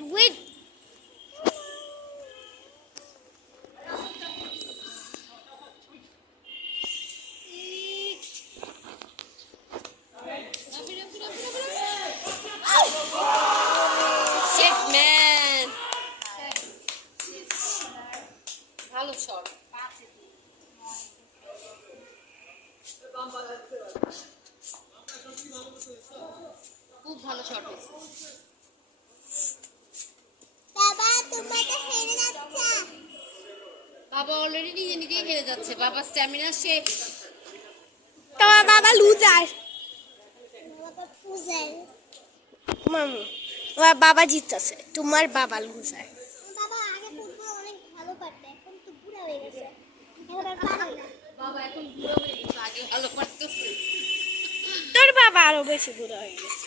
wait. Shit, man. ভালো shot. খুব ভালো শট হয়েছে। বাবা তুমি তো হেরে যাচ্ছ। বাবা অলরেডি নিজে নিজেই হেরে যাচ্ছে, বাবা স্ট্যামিনা শেষ। তোমার বাবা লুজার। বাবা লুজার। তোমার বাবা জিতছে, তোমার বাবা লুজার। বাবা আগে ফুটবল অনেক ভালো পারতো, এখন তো বুড়া হয়ে গেছে, এখন আর পারে না। বাবা এখন বুড়ো হয়ে গেছে, আগে ভালো পারতো। তোর বাবা আরো বেশি বুড়া হয়ে গেছে।